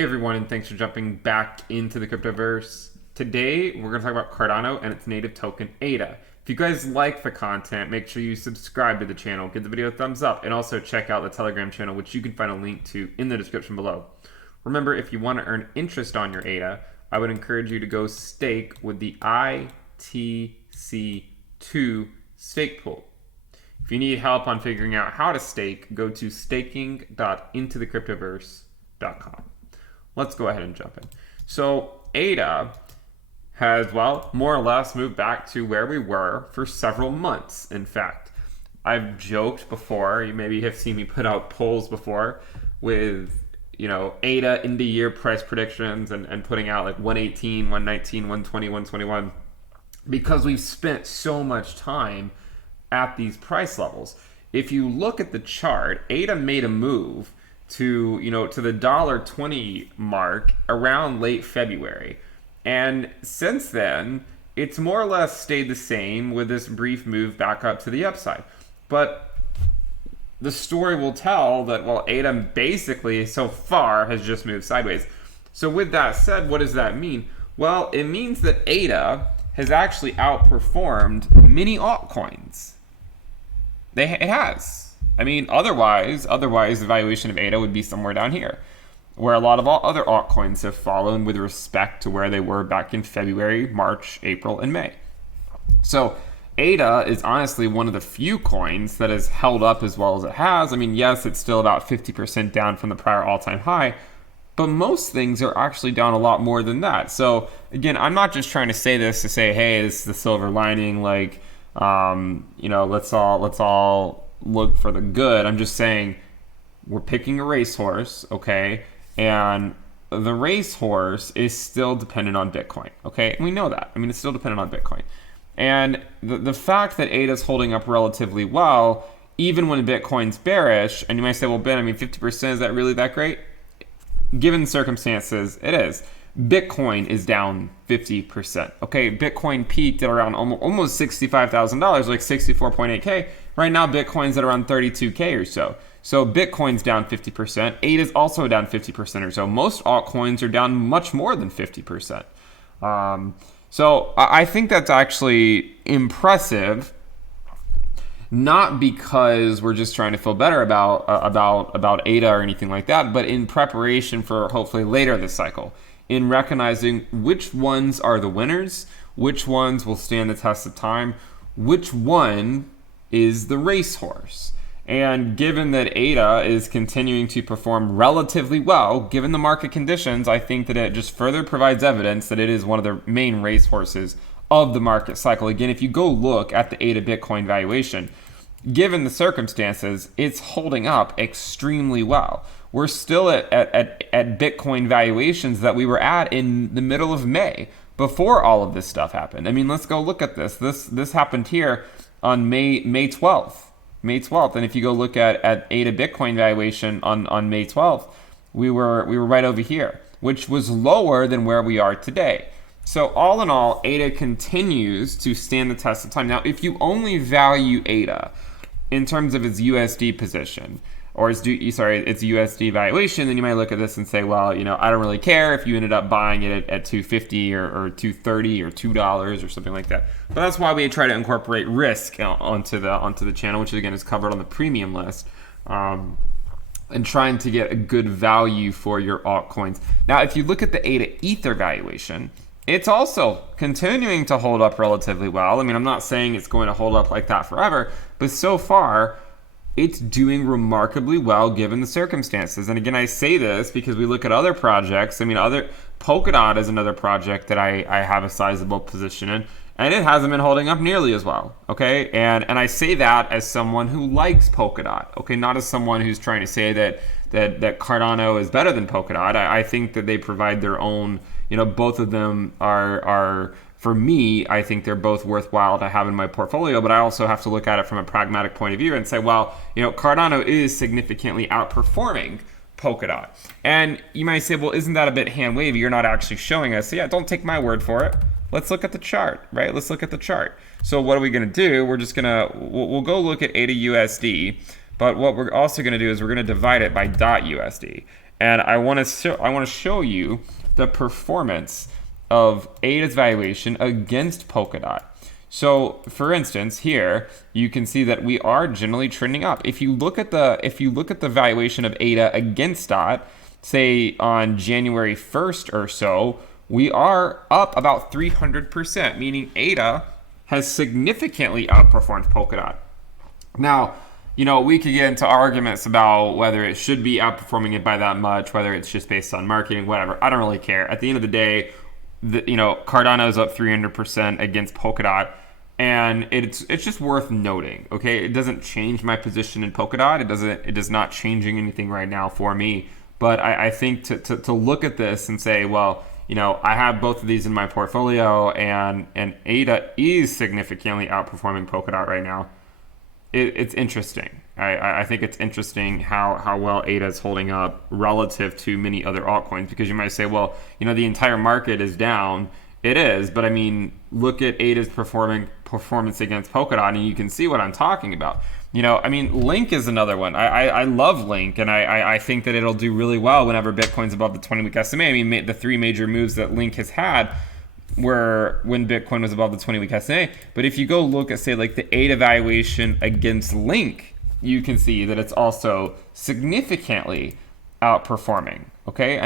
Hey everyone, and thanks for jumping back into the cryptoverse. Today, we're going to talk about Cardano and its native token, ADA. If you guys like the content, make sure you subscribe to the channel, give the video a thumbs up, and also check out the Telegram channel, which you can find a link to in the description below. Remember, if you want to earn interest on your ADA, I would encourage you to go stake with the ITC2 stake pool. If you need help on figuring out how to stake, go to staking.intothecryptoverse.com. Let's go ahead and jump in. So ADA has, well, more or less moved back to where we were for several months. In fact, I've joked before, you maybe have seen me put out polls before with, ADA into year price predictions and putting out like 118, 119, 120, 121, because we've spent so much time at these price levels. If you look at the chart, ADA made a move to the $1.20 mark around late February. And since then, it's more or less stayed the same with this brief move back up to the upside. But the story will tell that, well, ADA basically so far has just moved sideways. So with that said, what does that mean? Well, it means that ADA has actually outperformed many altcoins. It has. I mean, otherwise, the valuation of ADA would be somewhere down here, where a lot of all other altcoins have fallen with respect to where they were back in February, March, April, and May. So ADA is honestly one of the few coins that has held up as well as it has. I mean, yes, it's still about 50% down from the prior all-time high, but most things are actually down a lot more than that. So again, I'm not just trying to say this to say, hey, this is the silver lining, like, let's all look for the good. I'm just saying we're picking a racehorse, okay? And the racehorse is still dependent on Bitcoin, okay? And we know that. I mean, it's still dependent on Bitcoin. And the fact that ADA is holding up relatively well, even when Bitcoin's bearish, and you might say, well, Ben, I mean, 50%, is that really that great? Given the circumstances, it is. Bitcoin is down 50%. Okay, Bitcoin peaked at around almost $65,000, like 64.8K. Right now, Bitcoin's at around 32K or so. So Bitcoin's down 50%. ADA is also down 50% or so. Most altcoins are down much more than 50%. So I think that's actually impressive. Not because we're just trying to feel better about ADA or anything like that, but in preparation for hopefully later this cycle, in recognizing which ones are the winners, which ones will stand the test of time, which one is the racehorse. And given that ADA is continuing to perform relatively well, given the market conditions, I think that it just further provides evidence that it is one of the main racehorses of the market cycle. Again, if you go look at the ADA Bitcoin valuation, given the circumstances, it's holding up extremely well. We're still at Bitcoin valuations that we were at in the middle of May, before all of this stuff happened. I mean, let's go look at this. This happened here on May 12th. May 12th. And if you go look at ADA Bitcoin valuation on May 12th, we were right over here, which was lower than where we are today. So all in all, ADA continues to stand the test of time. Now, if you only value ADA in terms of its USD position, or its USD valuation, then you might look at this and say, well, I don't really care if you ended up buying it at $2.50 or $2.30 or $2 or something like that. But that's why we try to incorporate risk onto the channel, which again is covered on the premium list, and trying to get a good value for your altcoins. Now, if you look at the ADA Ether valuation, it's also continuing to hold up relatively well. I mean, I'm not saying it's going to hold up like that forever, but so far, it's doing remarkably well given the circumstances. And again, I say this because we look at other projects. I mean, Polkadot is another project that I have a sizable position in, and it hasn't been holding up nearly as well, okay? And I say that as someone who likes Polkadot, okay? Not as someone who's trying to say that Cardano is better than Polkadot. I think that they provide their own, both of them are for me, I think they're both worthwhile to have in my portfolio, but I also have to look at it from a pragmatic point of view and say, well, Cardano is significantly outperforming Polkadot. And you might say, well, isn't that a bit hand wavy? You're not actually showing us. So yeah, don't take my word for it. Let's look at the chart, right? Let's look at the chart. So what are we going to do? We'll go look at ADA USD, but what we're also going to do is we're going to divide it by .USD. and I want to show you the performance of ADA's valuation against Polkadot. So, for instance, here you can see that we are generally trending up. If you look at the valuation of ADA against DOT, say on January 1st or so, we are up about 300%, meaning ADA has significantly outperformed Polkadot. Now, we could get into arguments about whether it should be outperforming it by that much, whether it's just based on marketing, whatever. I don't really care. At the end of the day, Cardano is up 300% against Polkadot, and it's just worth noting. Okay, it doesn't change my position in Polkadot. It does not changing anything right now for me. But I think to look at this and say, well, I have both of these in my portfolio, and ADA is significantly outperforming Polkadot right now. It's interesting. I think it's interesting how well ADA is holding up relative to many other altcoins, because you might say, well, the entire market is down. It is, but I mean, look at ADA's performance against Polkadot, and you can see what I'm talking about. Link is another one. I love Link, and I think that it'll do really well whenever Bitcoin's above the 20-week SMA. The three major moves that Link has had were when Bitcoin was above the 20-week SMA. But if you go look at, say, like the ADA valuation against Link, you can see that it's also significantly outperforming. Okay,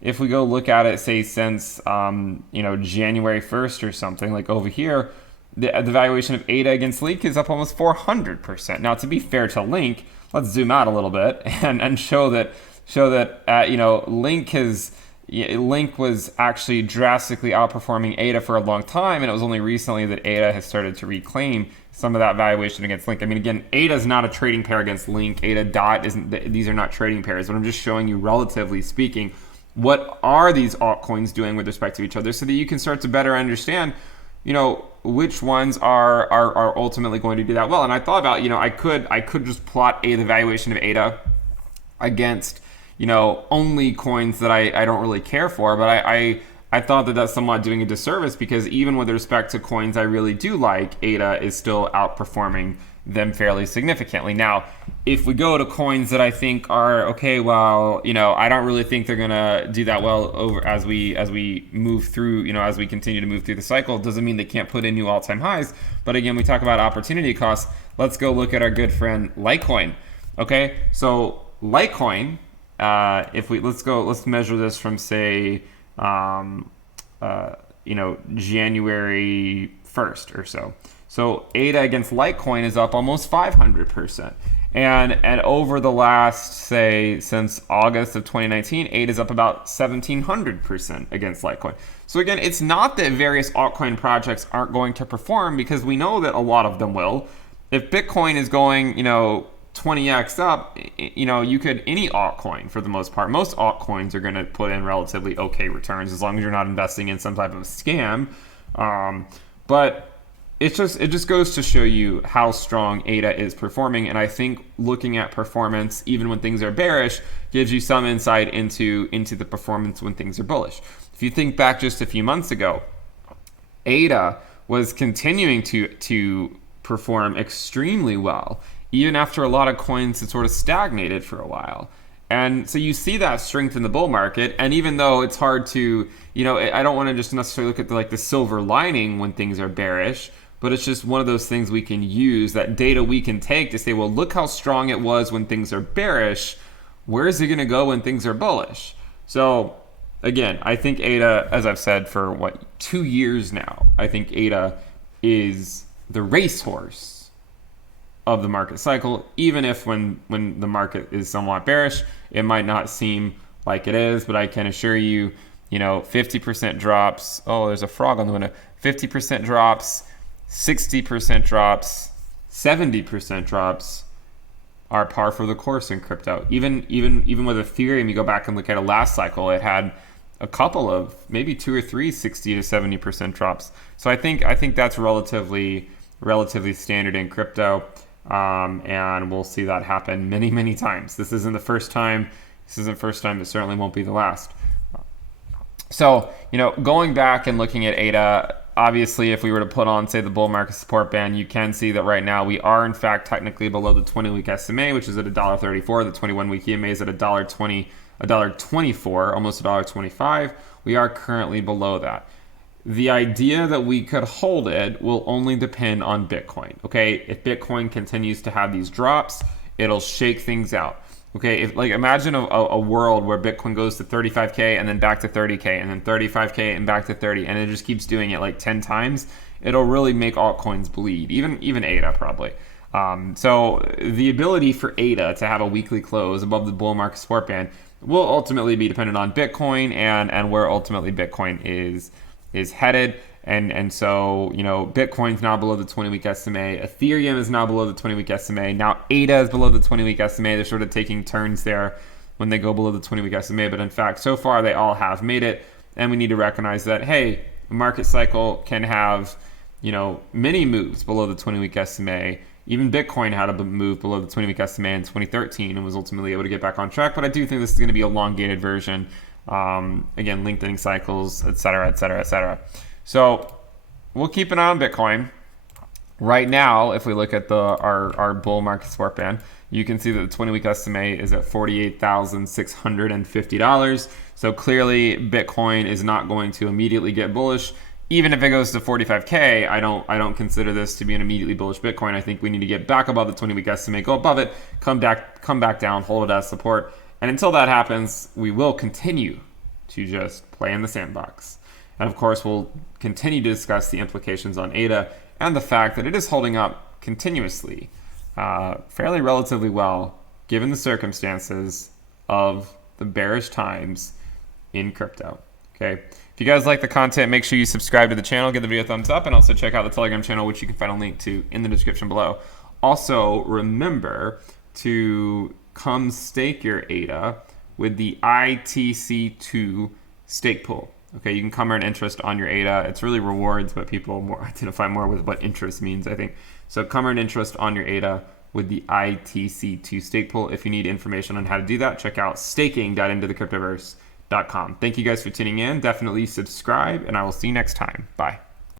if we go look at it, say since January 1st or something, like over here, the valuation of ADA against Link is up almost 400%. Now, to be fair to Link, let's zoom out a little bit and show that Link was actually drastically outperforming ADA for a long time, and it was only recently that ADA has started to reclaim some of that valuation against Link. Again, ADA is not a trading pair against Link. ADA DOT isn't. These are not trading pairs, but I'm just showing you, relatively speaking, what are these altcoins doing with respect to each other, so that you can start to better understand, which ones are ultimately going to do that well. And I thought about, I could just plot the valuation of ADA against only coins that I don't really care for, but I thought that that's somewhat doing a disservice, because even with respect to coins I really do like, ADA is still outperforming them fairly significantly. Now, if we go to coins that I think are okay, well, I don't really think they're gonna do that well over as we move through, as we continue to move through the cycle. It doesn't mean they can't put in new all-time highs, but again, we talk about opportunity costs. Let's go look at our good friend Litecoin. Okay, so Litecoin, let's measure this from, say, January 1st or so. So ADA against Litecoin is up almost 500%. And over the last, say, since August of 2019, ADA is up about 1,700% against Litecoin. So again, it's not that various altcoin projects aren't going to perform, because we know that a lot of them will. If Bitcoin is going, 20x up, you could, any altcoin for the most part, most altcoins are going to put in relatively okay returns, as long as you're not investing in some type of scam. But it just goes to show you how strong ADA is performing. And I think looking at performance, even when things are bearish, gives you some insight into the performance when things are bullish. If you think back just a few months ago, ADA was continuing to perform extremely well, even after a lot of coins had sort of stagnated for a while. And so you see that strength in the bull market. And even though it's hard to, I don't want to just necessarily look at the silver lining when things are bearish, but it's just one of those things we can use, that data we can take to say, well, look how strong it was when things are bearish. Where is it going to go when things are bullish? So again, I think ADA, as I've said for 2 years now, I think ADA is the racehorse of the market cycle, even if when the market is somewhat bearish, it might not seem like it is. But I can assure you, 50% drops. Oh, there's a frog on the window. 50% drops, 60% drops, 70% drops are par for the course in crypto. Even with Ethereum, you go back and look at a last cycle, it had a couple of, maybe 2 or 3 60 to 70% drops. So I think that's relatively standard in crypto, and we'll see that happen many times. This isn't the first time. It certainly won't be the last. So going back and looking at ADA, obviously, if we were to put on, say, the bull market support band, you can see that right now we are, in fact, technically below the 20-week SMA, which is at $1.34. The 21-week EMA is at $1.20 $1.24, almost $1.25. We are currently below that. The idea that we could hold it will only depend on Bitcoin. Okay, if Bitcoin continues to have these drops, it'll shake things out. Okay, if like imagine a world where Bitcoin goes to 35K and then back to 30K and then 35K and back to 30, and it just keeps doing it like 10 times. It'll really make altcoins bleed, even ADA probably. So the ability for ADA to have a weekly close above the bull market support band will ultimately be dependent on Bitcoin and where ultimately Bitcoin is headed. And so, you know, Bitcoin's now below the 20-week SMA. Ethereum is now below the 20-week SMA. Now ADA is below the 20-week SMA. They're sort of taking turns there when they go below the 20-week SMA. But in fact, so far, they all have made it. And we need to recognize that, hey, a market cycle can have, you know, many moves below the 20-week SMA. Even Bitcoin had a move below the 20-week SMA in 2013 and was ultimately able to get back on track. But I do think this is going to be a elongated version. Again, lengthening cycles, et cetera, et cetera, et cetera. So we'll keep an eye on Bitcoin. Right now, if we look at our bull market support band, you can see that the 20-week SMA is at $48,650. So clearly, Bitcoin is not going to immediately get bullish. Even if it goes to 45K, I don't consider this to be an immediately bullish Bitcoin. I think we need to get back above the 20-week SMA, go above it, come back down, hold it as support. And until that happens, we will continue to just play in the sandbox. And of course, we'll continue to discuss the implications on ADA and the fact that it is holding up continuously, fairly relatively well, given the circumstances of the bearish times in crypto. Okay. If you guys like the content, make sure you subscribe to the channel, give the video a thumbs up, and also check out the Telegram channel, which you can find a link to in the description below. Also, remember to come stake your ADA with the ITC2 stake pool. Okay, you can come earn interest on your ADA. It's really rewards, but people more identify more with what interest means, I think. So come earn interest on your ADA with the ITC2 stake pool. If you need information on how to do that, check out staking.intothecryptoverse.com. Thank you guys for tuning in. Definitely subscribe, and I will see you next time. Bye.